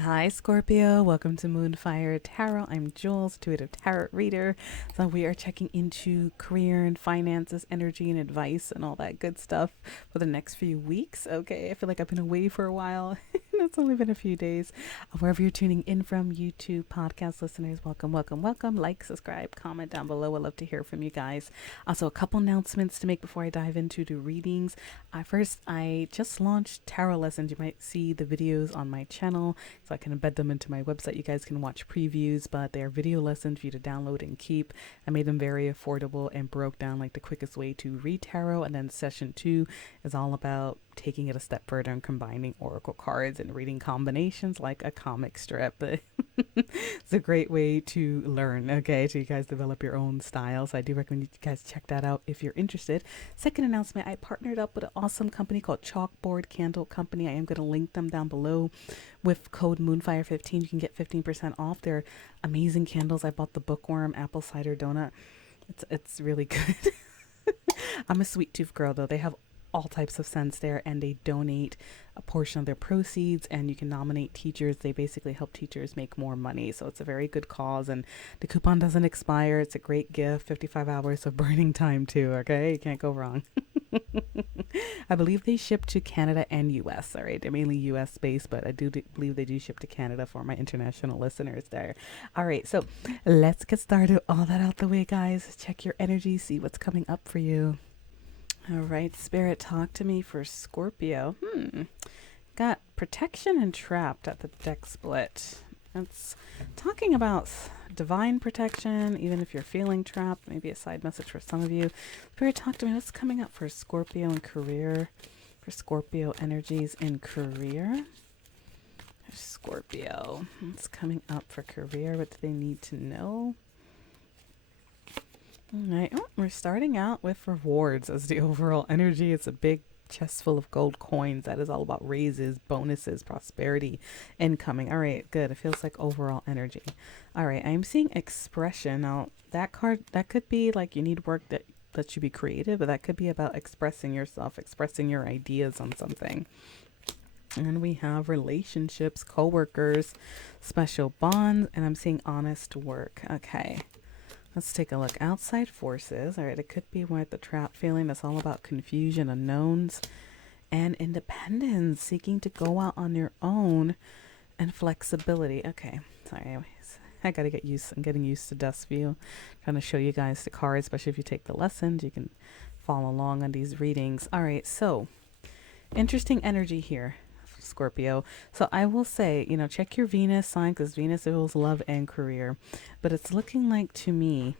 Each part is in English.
Hi Scorpio, welcome to Moonfire Tarot. I'm Jules, intuitive tarot reader. So we are checking into career and finances, energy and advice and all that good stuff for the next few weeks. Okay, I feel like I've been away for a while. It's only been a few days. Wherever you're tuning in from, YouTube, podcast listeners, welcome, welcome, welcome. Like, subscribe, comment down below. I'd love to hear from you guys. Also, a couple announcements to make before I dive into the readings. First, I just launched tarot lessons. You might see the videos on my channel, so I can embed them into my website. You guys can watch previews, but they're video lessons for you to download and keep. I made them very affordable and broke down like the quickest way to read tarot. And then session 2 is all about taking it a step further and combining oracle cards and reading combinations like a comic strip. It's a great way to learn, okay, so you guys develop your own style. So I do recommend you guys check that out if you're interested. Second announcement, I partnered up with an awesome company called Chalkboard Candle Company. I am going to link them down below. With code Moonfire15, you can get 15% off. They're amazing candles. I bought the Bookworm Apple Cider Donut. It's really good. I'm a sweet tooth girl, though. They have all types of scents there, and they donate a portion of their proceeds, and you can nominate teachers. They basically help teachers make more money, so it's a very good cause, and the coupon doesn't expire. It's a great gift. 55 hours of burning time too. Okay, you can't go wrong. I believe they ship to Canada and US. All right, they're mainly US based, but I do believe they do ship to Canada for my international listeners there. All right, so let's get started. All that out the way, guys. Check your energy, see what's coming up for you. All right, Spirit, talk to me for Scorpio. Got protection and trapped at the deck split. It's talking about divine protection, even if you're feeling trapped. Maybe a side message for some of you. Spirit, talk to me. What's coming up for Scorpio and career? For Scorpio energies in career. Scorpio. What's coming up for career? What do they need to know? All right, we're starting out with rewards as the overall energy. It's a big chest full of gold coins. That is all about raises, bonuses, prosperity, incoming. All right, good. It feels like overall energy. All right, I'm seeing expression. Now, that card, that could be like you need work that should be creative, but that could be about expressing yourself, expressing your ideas on something. And we have relationships, co-workers, special bonds, and I'm seeing honest work. Okay. Let's take a look. Outside forces. All right, it could be with the trap feeling. That's all about confusion, unknowns, and independence, seeking to go out on your own, and flexibility. Okay, sorry. Anyways, I gotta get used. I'm getting used to dusk view. Trying to show you guys the cards, especially if you take the lessons, you can follow along on these readings. All right, so interesting energy here, Scorpio. So I will say, check your Venus sign, because Venus rules love and career. But it's looking like to me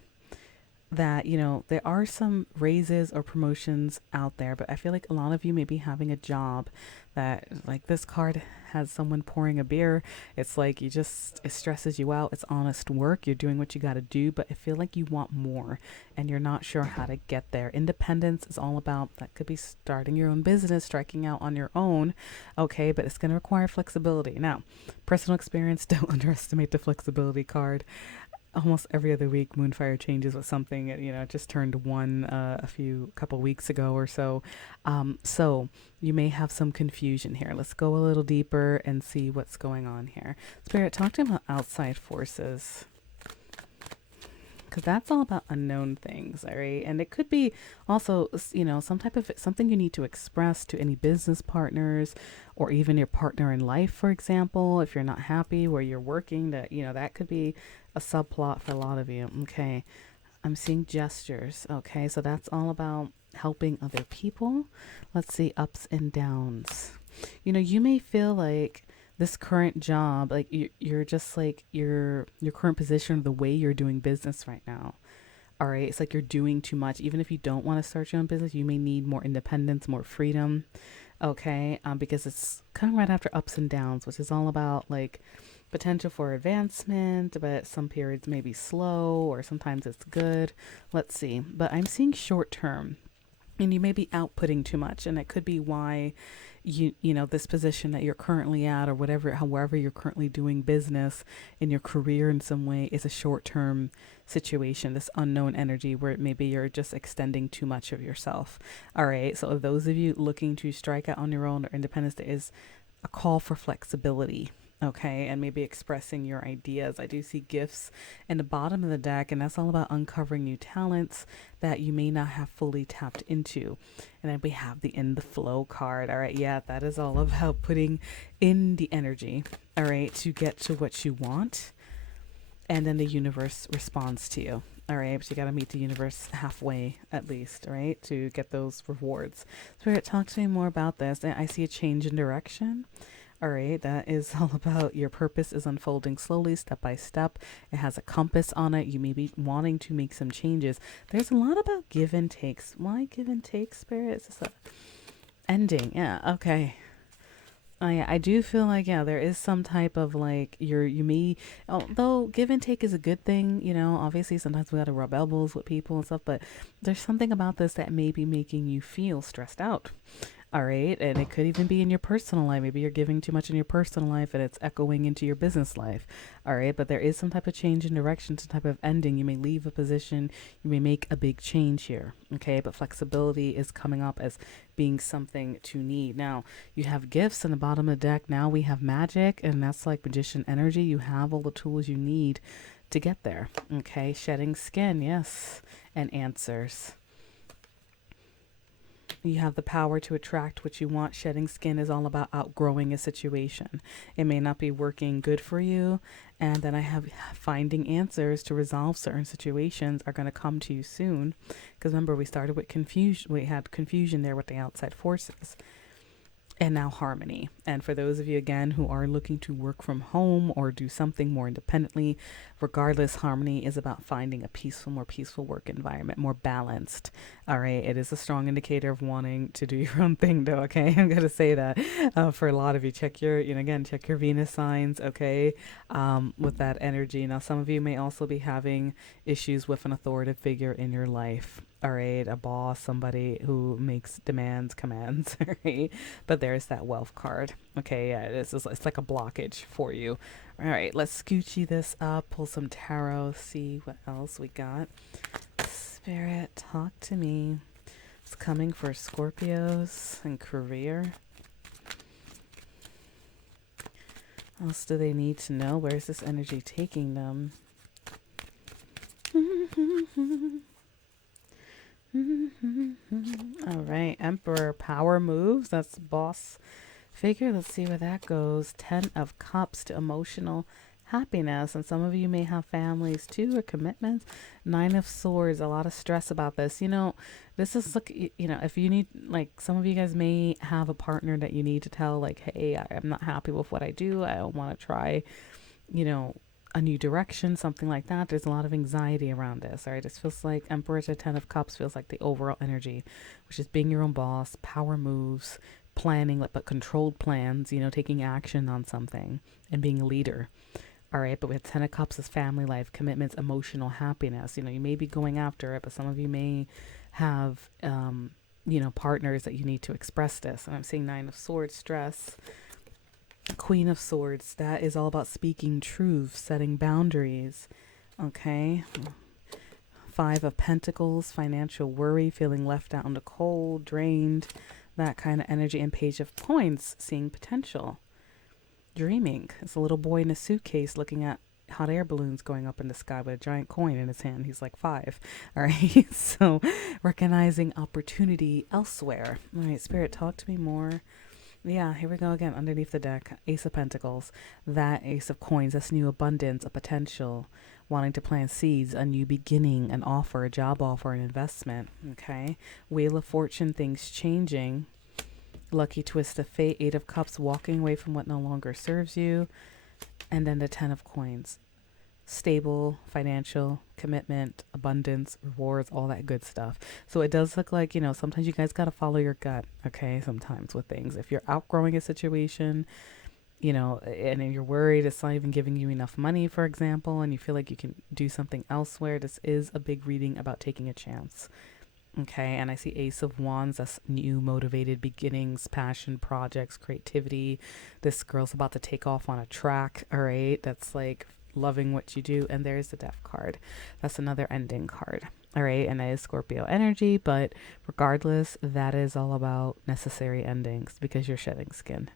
that, there are some raises or promotions out there, but I feel like a lot of you may be having a job that, like this card has someone pouring a beer. It's like it stresses you out. It's honest work. You're doing what you got to do, but I feel like you want more and you're not sure how to get there. Independence is all about, that could be starting your own business, striking out on your own. Okay, but it's going to require flexibility. Now, personal experience, don't underestimate the flexibility card. Almost every other week Moonfire changes with something. It just turned one a couple weeks ago or so. So you may have some confusion here. Let's go a little deeper and see what's going on here. Spirit, talk to him about outside forces, because that's all about unknown things. All right, and it could be also some type of something you need to express to any business partners or even your partner in life, for example. If you're not happy where you're working, that could be a subplot for a lot of you. Okay, I'm seeing gestures. Okay, so that's all about helping other people. Let's see, ups and downs. You may feel like this current job, like you're just like your current position, the way you're doing business right now. All right, it's like you're doing too much. Even if you don't want to start your own business, you may need more independence, more freedom. Okay, because it's coming right after ups and downs, which is all about like potential for advancement, but some periods may be slow or sometimes it's good. Let's see, but I'm seeing short term, and you may be outputting too much, and it could be why this position that you're currently at, or however you're currently doing business in your career in some way, is a short-term situation, this unknown energy where maybe you're just extending too much of yourself. All right, so those of you looking to strike out on your own or independence, there is a call for flexibility. Okay, and maybe expressing your ideas. I do see gifts in the bottom of the deck, and that's all about uncovering new talents that you may not have fully tapped into. And then we have the in the flow card. All right, yeah, that is all about putting in the energy, all right, to get to what you want, and then the universe responds to you. All right, but you got to meet the universe halfway at least, right, to get those rewards. Spirit, talk to me more about this. I see a change in direction. All right, that is all about your purpose is unfolding slowly, step by step. It has a compass on it. You may be wanting to make some changes. There's a lot about give and takes. Why give and take, Spirit? Is this a ending? Yeah, okay. I do feel like, yeah, there is some type of like you may, although give and take is a good thing, you know, obviously sometimes we got to rub elbows with people and stuff, but there's something about this that may be making you feel stressed out. All right. And it could even be in your personal life. Maybe you're giving too much in your personal life and it's echoing into your business life. All right. But there is some type of change in direction, some type of ending. You may leave a position. You may make a big change here. Okay. But flexibility is coming up as being something to need. Now, you have gifts in the bottom of the deck. Now we have magic, and that's like magician energy. You have all the tools you need to get there. Okay. Shedding skin. Yes. And answers. You have the power to attract what you want. Shedding skin is all about outgrowing a situation. It may not be working good for you. And then I have finding answers to resolve certain situations are going to come to you soon. Because remember, we started with confusion. We had confusion there with the outside forces. And now harmony. And for those of you, again, who are looking to work from home or do something more independently, regardless, harmony is about finding a peaceful, more peaceful work environment, more balanced. All right. It is a strong indicator of wanting to do your own thing, though. Okay. I'm going to say that for a lot of you. Check your, again, check your Venus signs. Okay. With that energy. Now, some of you may also be having issues with an authoritative figure in your life. All right, a boss, somebody who makes demands, commands, all right? But there's that wealth card. Okay, yeah, it's like a blockage for you. All right, let's scoochie this up, pull some tarot, see what else we got. Spirit, talk to me. It's coming for Scorpios and career. What else do they need to know? Where's this energy taking them? All right, Emperor, power moves. That's boss figure. Let's see where that goes. 10 of Cups to emotional happiness. And some of you may have families too, or commitments. 9 of Swords, a lot of stress about this. This is like, if you need, like, some of you guys may have a partner that you need to tell, like, hey, I'm not happy with what I do. I don't want to try, a new direction, something like that. There's a lot of anxiety around this. All right. It feels like Emperor to 10 of Cups feels like the overall energy, which is being your own boss, power moves, planning, but controlled plans, taking action on something and being a leader. All right. But we have 10 of Cups as family life, commitments, emotional happiness. You may be going after it, but some of you may have, partners that you need to express this. And I'm seeing 9 of Swords, stress. Queen of Swords, that is all about speaking truth, setting boundaries. Okay. 5 of Pentacles, financial worry, feeling left out in the cold, drained, that kind of energy. And Page of Coins, seeing potential, dreaming. It's a little boy in a suitcase looking at hot air balloons going up in the sky with a giant coin in his hand. He's like 5. All right. So recognizing opportunity elsewhere. All right, Spirit, talk to me more. Yeah, here we go again. Underneath the deck, Ace of Pentacles, that Ace of Coins, that's new abundance, a potential, wanting to plant seeds, a new beginning, an offer, a job offer, an investment. Okay. Wheel of Fortune, things changing. Lucky twist of fate, 8 of Cups, walking away from what no longer serves you. And then the 10 of Coins. Stable, financial, commitment, abundance, rewards, all that good stuff. So it does look like, sometimes you guys got to follow your gut, okay? Sometimes with things. If you're outgrowing a situation, and you're worried it's not even giving you enough money, for example, and you feel like you can do something elsewhere, this is a big reading about taking a chance. Okay, and I see Ace of Wands, that's new, motivated beginnings, passion, projects, creativity. This girl's about to take off on a track, all right? That's like loving what you do. And there's the Death card. That's another ending card. All right, and that is Scorpio energy, but regardless, that is all about necessary endings because you're shedding skin.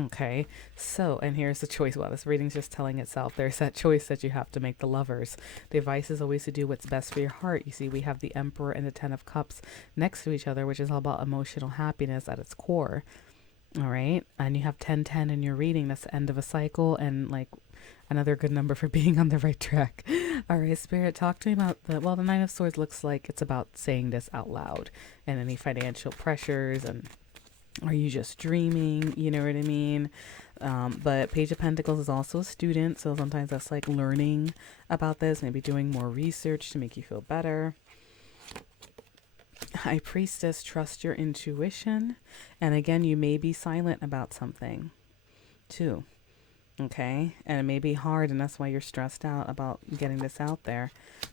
Okay, so, and here's the choice. Well, this reading's just telling itself. There's that choice that you have to make, the lovers. The advice is always to do what's best for your heart. You see, we have the Emperor and the Ten of Cups next to each other, which is all about emotional happiness at its core. All right, and you have 1010 in your reading. That's the end of a cycle, and like another good number for being on the right track. All right, Spirit, talk to me about the Nine of Swords looks like it's about saying this out loud and any financial pressures, and are you just dreaming? You know what I mean? But Page of Pentacles is also a student, so sometimes that's like learning about this, maybe doing more research to make you feel better. High Priestess, trust your intuition. And again, you may be silent about something too. Okay, and it may be hard, and that's why you're stressed out about getting this out there.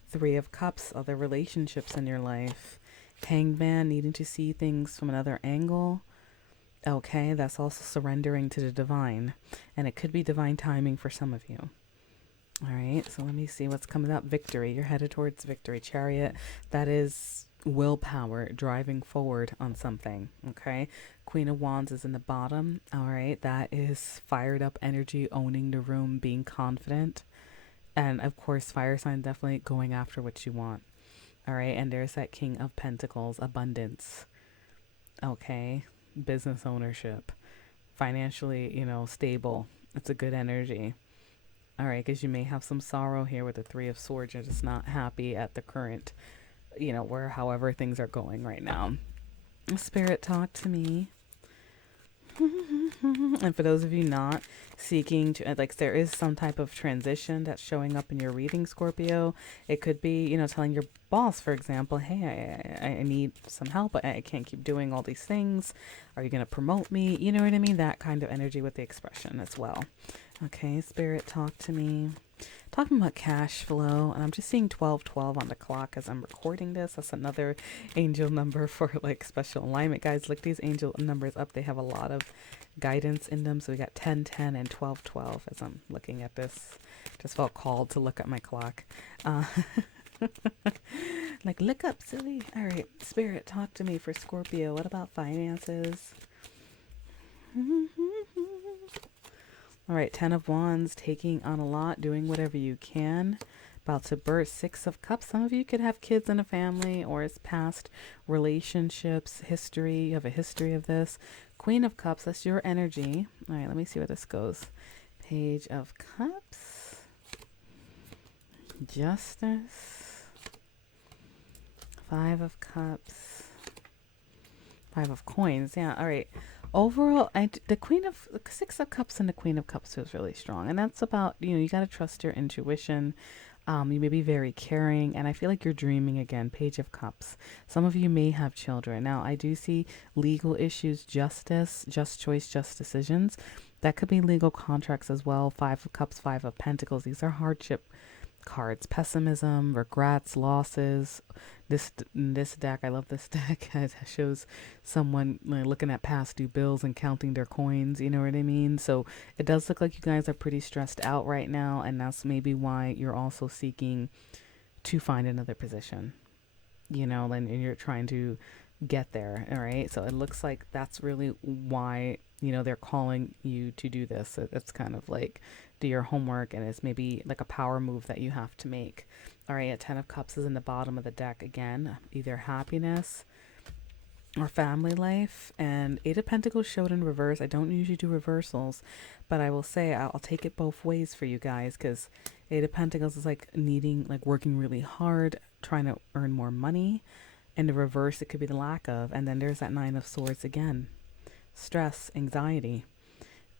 Three of Cups, other relationships in your life. Hanged Man, needing to see things from another angle. Okay, that's also surrendering to the divine, and it could be divine timing for some of you. All right, so let me see what's coming up. Victory, you're headed towards victory. Chariot, that is willpower, driving forward on something. Okay, Queen of Wands is in the bottom. All right, that is fired up energy, owning the room, being confident, and of course fire sign, definitely going after what you want. All right, and there's that King of Pentacles, abundance. Okay, business ownership, financially, stable. It's a good energy. All right, because you may have some sorrow here with the Three of Swords. You're just not happy at the current, where however things are going right now. Spirit, talk to me. And for those of you not seeking to, like, there is some type of transition that's showing up in your reading, Scorpio. It could be, telling your boss, for example, hey, I need some help. I can't keep doing all these things. Are you going to promote me? You know what I mean? That kind of energy with the expression as well. Okay, Spirit, talk to me. Talking about cash flow, and I'm just seeing 1212 on the clock as I'm recording this. That's another angel number for like special alignment, guys. Look these angel numbers up. They have a lot of guidance in them. So we got 1010 and 1212 as I'm looking at this. Just felt called to look at my clock. Like, look up, silly. All right, Spirit, talk to me for Scorpio. What about finances? All right, 10 of Wands, taking on a lot, doing whatever you can. About to birth, 6 of Cups. Some of you could have kids in a family, or it's past relationships, history. You have a history of this. Queen of Cups, that's your energy. All right, let me see where this goes. Page of Cups. Justice. 5 of Cups. 5 of Coins. Yeah, all right. Overall, the 6 of Cups and the Queen of Cups feels really strong. And that's about, you got to trust your intuition. You may be very caring. And I feel like you're dreaming again. Page of Cups. Some of you may have children. Now, I do see legal issues, justice, just choice, just decisions. That could be legal contracts as well. 5 of Cups, 5 of Pentacles. These are hardship cards. Pessimism, regrets, losses. This deck, I love this deck. It shows someone looking at past due bills and counting their coins. You know what I mean? So it does look like you guys are pretty stressed out right now, and that's maybe why you're also seeking to find another position. And you're trying to get there. All right. So it looks like that's really why, they're calling you to do this. It's kind of like do your homework, and it's maybe like a power move that you have to make. All right. A 10 of Cups is in the bottom of the deck again, either happiness or family life. And 8 of Pentacles showed in reverse. I don't usually do reversals, but I will say I'll take it both ways for you guys, because 8 of Pentacles is like working really hard, trying to earn more money. In the reverse, it could be the lack of. And then there's that 9 of Swords again. Stress, anxiety.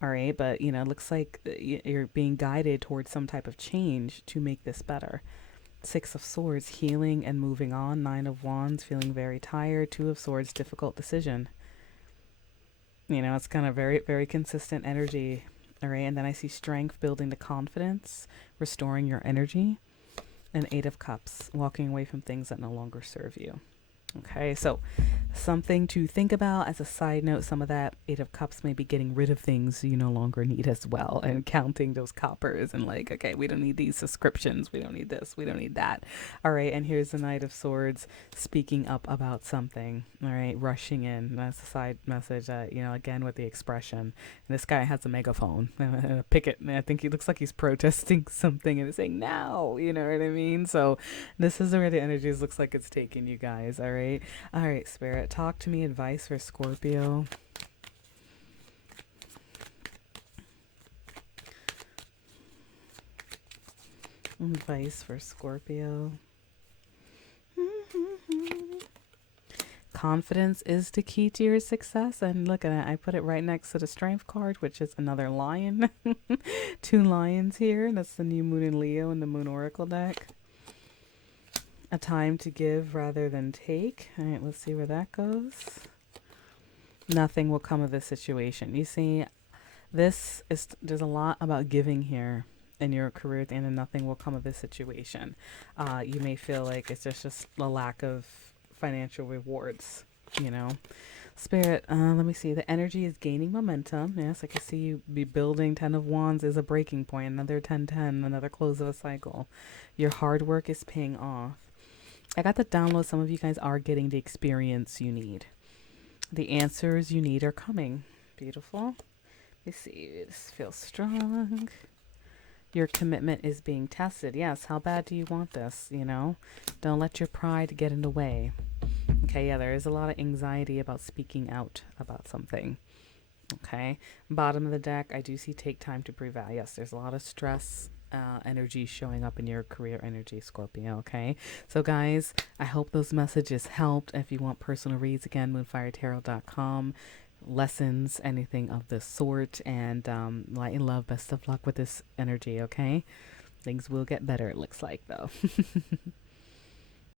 All right, but it looks like you're being guided towards some type of change to make this better. 6 of Swords, healing and moving on. 9 of Wands, feeling very tired. 2 of Swords, difficult decision. It's kind of very, very consistent energy. All right, and then I see strength, building the confidence, restoring your energy. And 8 of Cups, walking away from things that no longer serve you. Okay, so something to think about as a side note, some of that Eight of Cups may be getting rid of things you no longer need as well, and counting those coppers and like, okay, we don't need these subscriptions, we don't need this, we don't need that. All right, and here's the Knight of Swords speaking up about something. All right, rushing in. That's a side message that, again with the expression. And this guy has a megaphone and a picket, and I think he looks like he's protesting something and is saying now, you know what I mean? So this is where the energies looks like it's taking you guys. All right, Spirit, talk to me. Advice for Scorpio. Advice for Scorpio. Confidence is the key to your success. And look at it. I put it right next to the Strength card, which is another lion. Two lions here. That's the new moon in Leo in the Moon Oracle deck. A time to give rather than take. All right, let's see where that goes. Nothing will come of this situation. You see, there's a lot about giving here in your career at the end, and nothing will come of this situation. You may feel like it's just a lack of financial rewards, Spirit, let me see. The energy is gaining momentum. Yes, I can see you be building. 10 of Wands is a breaking point. Another 10-10, another close of a cycle. Your hard work is paying off. I got the download. Some of you guys are getting the experience you need. The answers you need are coming. Beautiful. Let me see. This feels strong. Your commitment is being tested. Yes, how bad do you want this, Don't let your pride get in the way. Okay, yeah, there is a lot of anxiety about speaking out about something. Okay, bottom of the deck, I do see take time to breathe out. Yes, there's a lot of stress energy showing up in your career energy, Scorpio. Okay, so guys, I hope those messages helped. If you want personal reads, again, moonfiretarot.com. Lessons, anything of the sort, and light and love. Best of luck with this energy. Okay, things will get better, it looks like, though.